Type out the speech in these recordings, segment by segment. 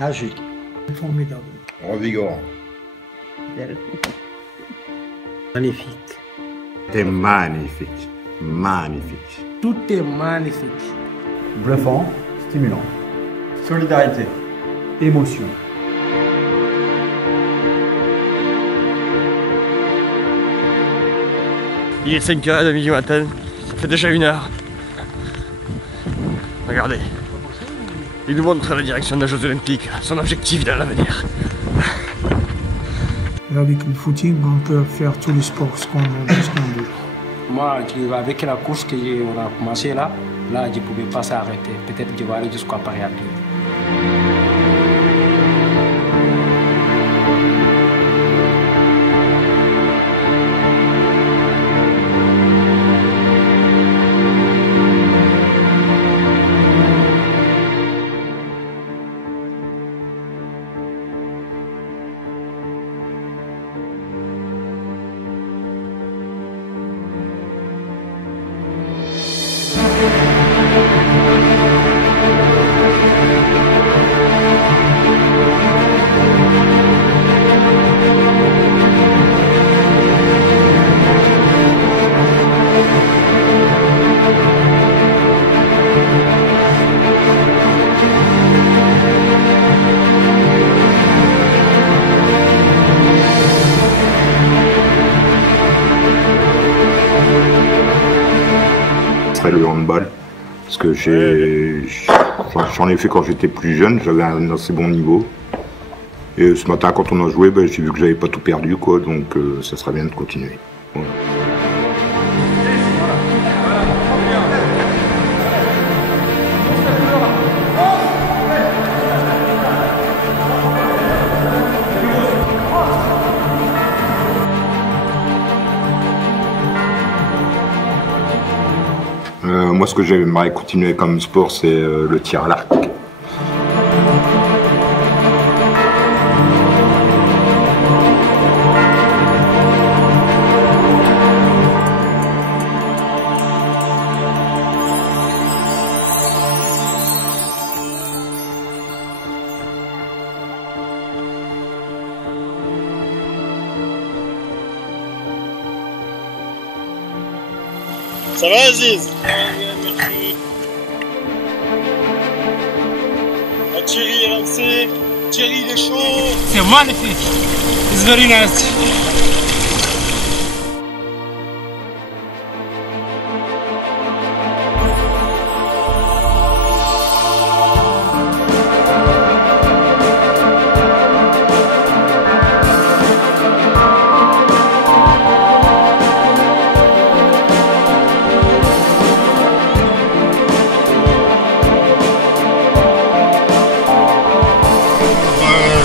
âgé. Formidable. Revigorant. Magnifique. C'était magnifique. Magnifique. Tout est magnifique. Bluffant, stimulant. Solidarité. Émotion. Il est 5h30 du matin, ça fait déjà 1 heure. Regardez, il nous montre la direction des Jeux Olympiques, son objectif dans l'avenir. Avec le footing, on peut faire tous les sports ce qu'on veut. Moi, avec la course qu'on a commencé là, je ne pouvais pas s'arrêter. Peut-être que je vais aller jusqu'à Paris. Le handball, parce que j'en ai fait quand j'étais plus jeune, j'avais un assez bon niveau. Et ce matin, quand on a joué, j'ai vu que j'avais pas tout perdu, quoi, donc ça serait bien de continuer. Voilà. Moi, ce que j'aimerais continuer comme sport, c'est le tir à l'arc. Ça va Aziz? Merci. Ah, Thierry est lancé. Thierry il est chaud. C'est magnifique. It's very nice.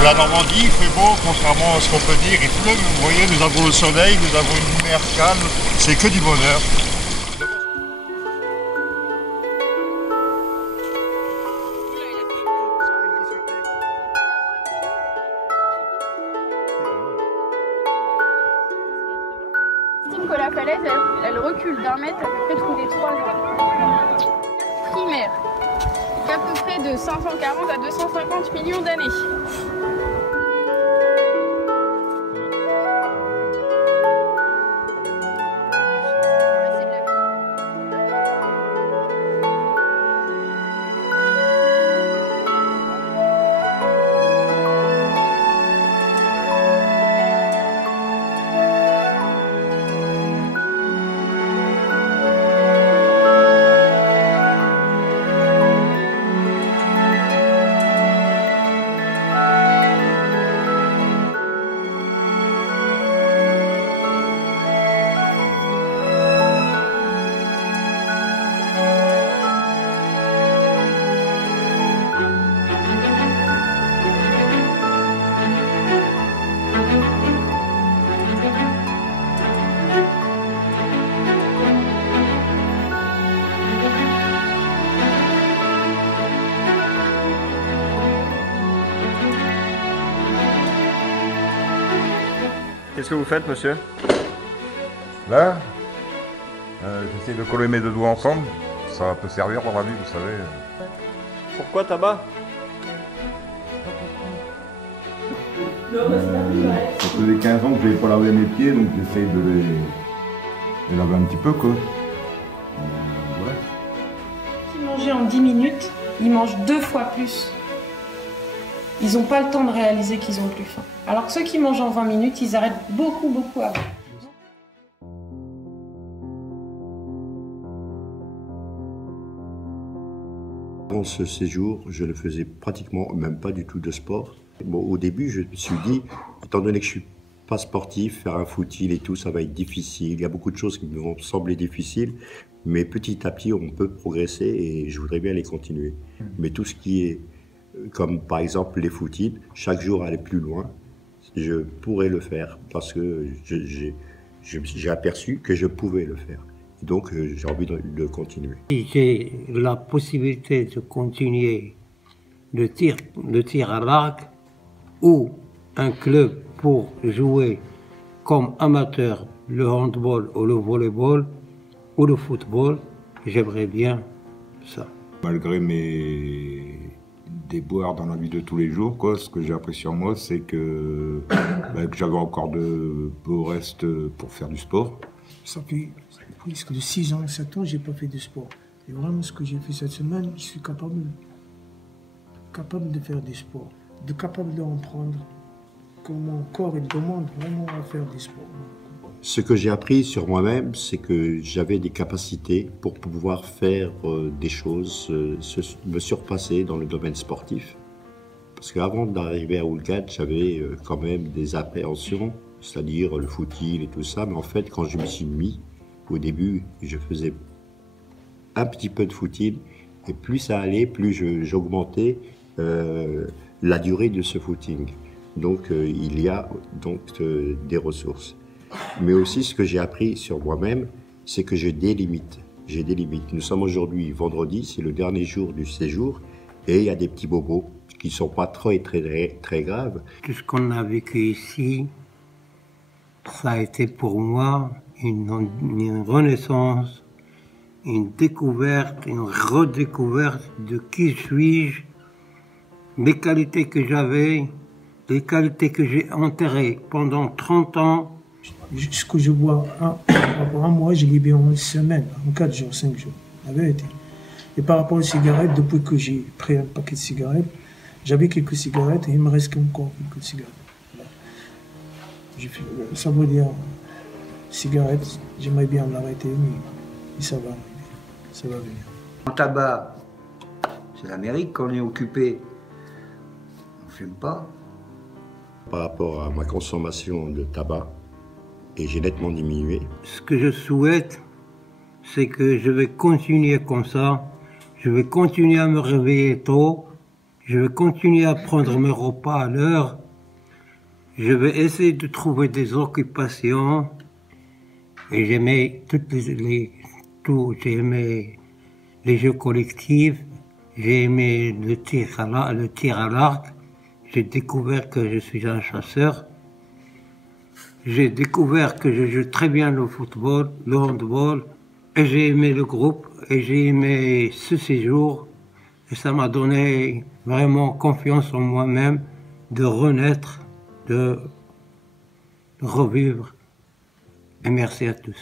La Normandie, il fait beau, contrairement à ce qu'on peut dire, il pleut, vous voyez, nous avons le soleil, nous avons une mer calme, c'est que du bonheur. On estime que la falaise, elle recule d'1 mètre à peu près tous les 3 ans. Primaire, qu'à peu près de 540 à 250 millions d'années. Qu'est-ce que vous faites, monsieur? Là, j'essaie de coller mes 2 doigts ensemble. Ça peut servir dans la vie, vous savez. Pourquoi tabac? Ça faisait 15 ans que je n'avais pas lavé mes pieds, donc j'essaye de les laver un petit peu, quoi. Ouais. Qui mangeaient en 10 minutes, ils mangent 2 fois plus. Ils n'ont pas le temps de réaliser qu'ils ont plus faim. Alors que ceux qui mangent en 20 minutes, ils arrêtent beaucoup avant. Dans ce séjour, je ne faisais pratiquement même pas du tout de sport. Bon, au début, je me suis dit, étant donné que je ne suis pas sportif, faire un footing et tout, ça va être difficile. Il y a beaucoup de choses qui me vont sembler difficiles, mais petit à petit, on peut progresser et je voudrais bien les continuer. Mais tout ce qui est, comme par exemple les footings, chaque jour aller plus loin, je pourrais le faire parce que j'ai aperçu que je pouvais le faire. Donc, j'ai envie de continuer. Si j'ai la possibilité de continuer le tir à l'arc ou un club pour jouer comme amateur le handball ou le volleyball ou le football, j'aimerais bien ça. Malgré mes déboires dans la vie de tous les jours, quoi, ce que j'ai appris sur moi, c'est que j'avais encore de beaux restes pour faire du sport. Ça fait presque de 6 ans, 7 ans, j'ai pas fait de sport. Et vraiment, ce que j'ai fait cette semaine, je suis capable de faire du sport, capable d'en prendre, que mon corps il demande vraiment à faire du sport. Ce que j'ai appris sur moi-même, c'est que j'avais des capacités pour pouvoir faire des choses, me surpasser dans le domaine sportif. Parce qu'avant d'arriver à Oulgat, j'avais quand même des appréhensions, c'est-à-dire le footing et tout ça. Mais en fait, quand je me suis mis, au début, je faisais un petit peu de footing. Et plus ça allait, plus j'augmentais la durée de ce footing. Donc il y a donc des ressources. Mais aussi ce que j'ai appris sur moi-même, c'est que j'ai des limites. J'ai des limites. Nous sommes aujourd'hui vendredi, c'est le dernier jour du séjour, et il y a des petits bobos qui ne sont pas très graves. Tout ce qu'on a vécu ici, ça a été pour moi une renaissance, une découverte, une redécouverte de qui suis-je, les qualités que j'avais, les qualités que j'ai enterrées pendant 30 ans. Ce que je vois, par rapport à moi, je l'ai bien en une semaine, en 4 jours, 5 jours, la vérité. Et par rapport aux cigarettes, depuis que j'ai pris un paquet de cigarettes, j'avais quelques cigarettes et il me reste encore quelques cigarettes. Voilà. Ça veut dire, cigarettes, j'aimerais bien l'arrêter, mais ça va arriver, ça va venir. En tabac, c'est l'Amérique, quand on est occupé, on ne fume pas. Par rapport à ma consommation de tabac, et j'ai nettement diminué. Ce que je souhaite, c'est que je vais continuer comme ça. Je vais continuer à me réveiller tôt. Je vais continuer à prendre mes repas à l'heure. Je vais essayer de trouver des occupations. Et j'aimais j'ai aimé les jeux collectifs. J'ai aimé le tir à l'arc. J'ai découvert que je suis un chasseur. J'ai découvert que je joue très bien le football, le handball, et j'ai aimé le groupe, et j'ai aimé ce séjour, et ça m'a donné vraiment confiance en moi-même de renaître, de revivre. Et merci à tous.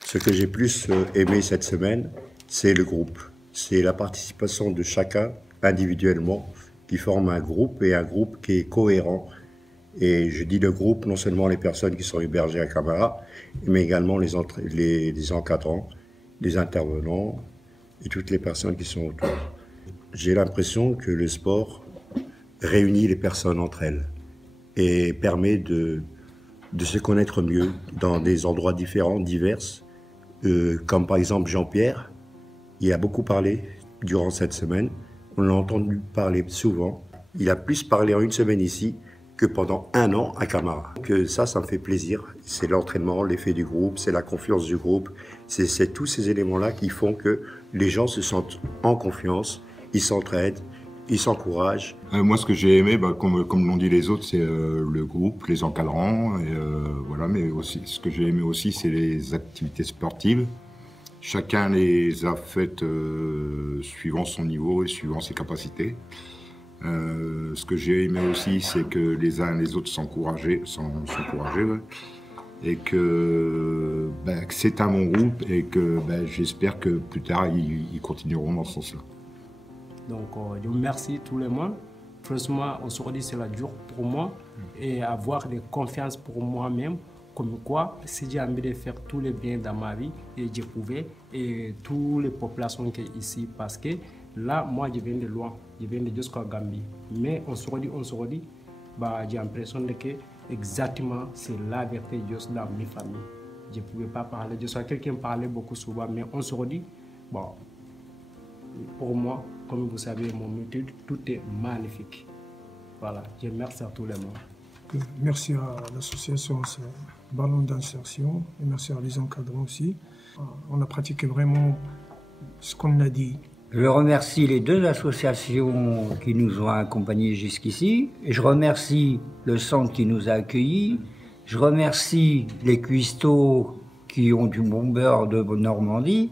Ce que j'ai plus aimé cette semaine, c'est le groupe. C'est la participation de chacun individuellement qui forme un groupe, et un groupe qui est cohérent. Et je dis le groupe, non seulement les personnes qui sont hébergées à Camara, mais également les encadrants, les intervenants et toutes les personnes qui sont autour. J'ai l'impression que le sport réunit les personnes entre elles et permet de se connaître mieux dans des endroits différents, divers, comme par exemple Jean-Pierre. Il a beaucoup parlé durant cette semaine, on l'a entendu parler souvent. Il a plus parlé en une semaine ici que pendant 1 an à Camara. Que ça me fait plaisir. C'est l'entraînement, l'effet du groupe, c'est la confiance du groupe. C'est tous ces éléments-là qui font que les gens se sentent en confiance, ils s'entraident, ils s'encouragent. Moi, ce que j'ai aimé, comme l'ont dit les autres, c'est le groupe, les encadrants. Et, voilà, mais aussi, ce que j'ai aimé aussi, c'est les activités sportives. Chacun les a faites suivant son niveau et suivant ses capacités. ce que j'ai aimé aussi, c'est que les uns et les autres s'encourageaient, ouais. Et que c'est un bon groupe et que j'espère que plus tard, ils continueront dans ce sens-là. Donc, je remercie tout le monde. Franchement, aujourd'hui, c'est la dur pour moi et avoir de confiance pour moi-même. Comme quoi, si j'ai envie de faire tous les biens dans ma vie, et je pouvais, et toutes les populations qui sont ici, parce que là, moi, je viens de loin, je viens de jusqu'à Gambie. Mais on se redit, j'ai l'impression que exactement c'est la vérité juste dans mes familles. Je ne pouvais pas parler, je sais que quelqu'un parlait beaucoup souvent, mais on se redit, bon, pour moi, comme vous savez, mon étude, tout est magnifique. Voilà, je remercie à tout le monde. Merci à l'association Ballon d'insertion et merci à les encadrants aussi. On a pratiqué vraiment ce qu'on a dit. Je remercie les deux associations qui nous ont accompagnés jusqu'ici. Je remercie le centre qui nous a accueillis. Je remercie les cuistots qui ont du bon beurre de Normandie.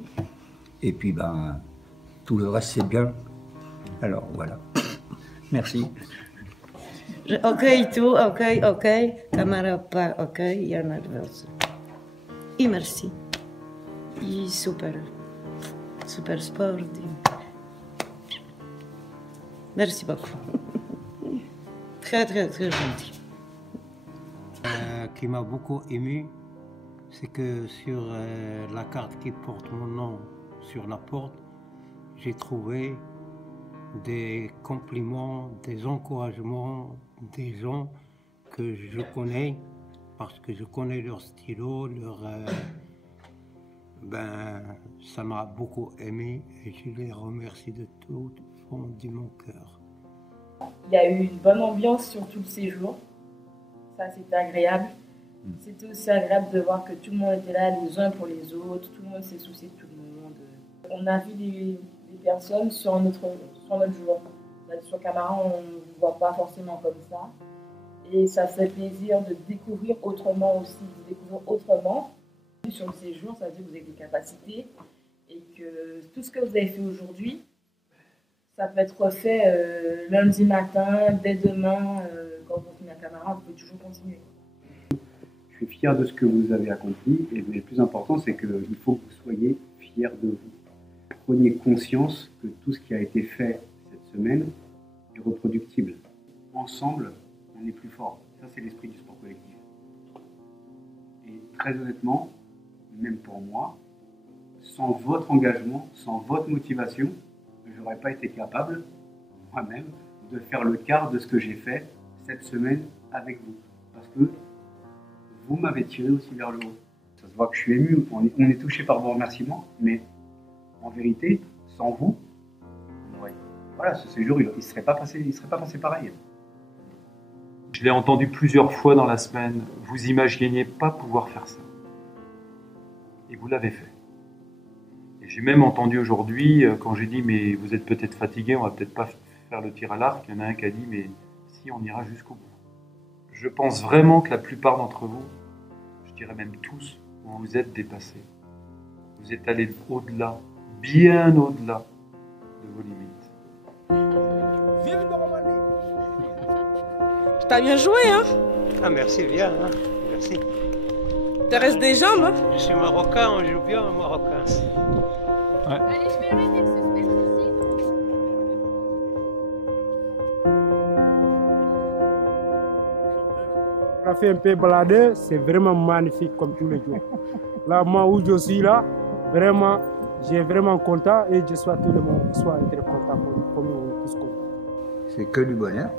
Et puis, tout le reste, c'est bien. Alors, voilà. Merci. Ok, tout, ok. Camera pas ok, je nerveus. Et merci. Et super sport. Merci beaucoup. Très gentil. Qui m'a beaucoup ému, c'est que sur la carte qui porte mon nom sur la porte, j'ai trouvé des compliments, des encouragements, des gens que je connais, parce que je connais leur stylo, ça m'a beaucoup aimé et je les remercie de tout fond de mon cœur. Il y a eu une bonne ambiance sur tout le séjour, ça c'était agréable. C'était aussi agréable de voir que tout le monde était là les uns pour les autres, tout le monde s'est soucié de tout le monde. On a vu des personnes sur notre jour. Sur Camara, on ne voit pas forcément comme ça. Et ça fait plaisir de découvrir autrement aussi, Sur le séjour, ça veut dire que vous avez des capacités et que tout ce que vous avez fait aujourd'hui, ça peut être refait lundi matin, dès demain, quand vous finissez à Camara, vous pouvez toujours continuer. Je suis fier de ce que vous avez accompli et le plus important, c'est qu'il faut que vous soyez fiers de vous. Prenez conscience que tout ce qui a été fait cette semaine est reproductible. Ensemble, on est plus fort. Ça, c'est l'esprit du sport collectif. Et très honnêtement, même pour moi, sans votre engagement, sans votre motivation, je n'aurais pas été capable, moi-même, de faire le quart de ce que j'ai fait cette semaine avec vous. Parce que vous m'avez tiré aussi vers le haut. Ça se voit que je suis ému, on est touché par vos remerciements, mais en vérité, sans vous, voilà, ce séjour, il ne serait pas passé pareil. Je l'ai entendu plusieurs fois dans la semaine. Vous imaginiez pas pouvoir faire ça. Et vous l'avez fait. Et j'ai même entendu aujourd'hui, quand j'ai dit, mais vous êtes peut-être fatigué, on va peut-être pas faire le tir à l'arc, il y en a un qui a dit, mais si, on ira jusqu'au bout. Je pense vraiment que la plupart d'entre vous, je dirais même tous, vous vous êtes dépassés. Vous êtes allés au-delà, bien au-delà de vos limites. T'as bien joué, hein? Ah, merci bien, hein? Merci. T'as resté des jambes, hein? Je suis marocain, on joue bien en marocain. Ouais. Allez, je vais arrêter de se mettre ici. On a fait un peu balader, c'est vraiment magnifique comme tous les jours. Là, moi où je suis là, vraiment, j'ai vraiment content et je souhaite tout le monde soit être content comme nous tous. C'est que du bonheur.